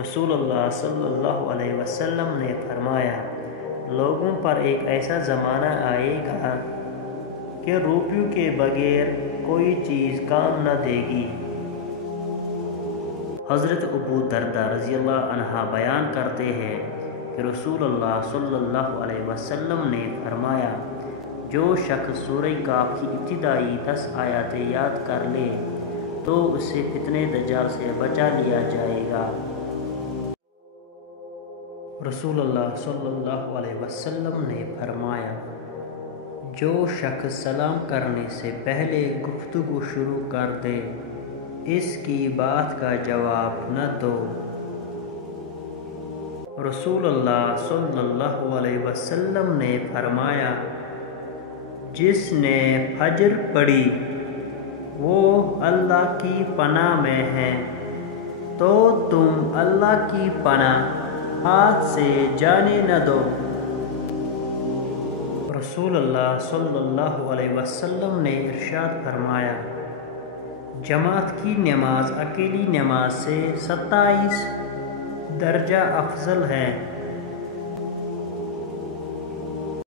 رسول اللہ صلی اللہ علیہ وسلم نے فرمایا، لوگوں پر ایک ایسا زمانہ آئے گا کہ روپیوں کے بغیر کوئی چیز کام نہ دے گی۔ حضرت ابو درداء رضی اللہ عنہ بیان کرتے ہیں کہ رسول اللہ صلی اللہ علیہ وسلم نے فرمایا، جو شخص سورہ کاف کی ابتدائی 10 آیاتیں یاد کر لے تو اسے فتنہ دجال سے بچا لیا جائے گا۔ رسول اللہ صلی اللہ علیہ وسلم نے فرمایا، جو شخص سلام کرنے سے پہلے گفتگو شروع کر دے اس کی بات کا جواب نہ دو۔ رسول اللہ صلی اللہ علیہ وسلم نے فرمایا، جس نے فجر پڑھی وہ اللہ کی پناہ میں ہے، تو تم اللہ کی پناہ ہاتھ سے جانے نہ دو۔ رسول اللہ صلی اللہ علیہ وسلم نے ارشاد فرمایا، جماعت کی نماز اکیلی نماز سے 27 درجہ افضل ہے۔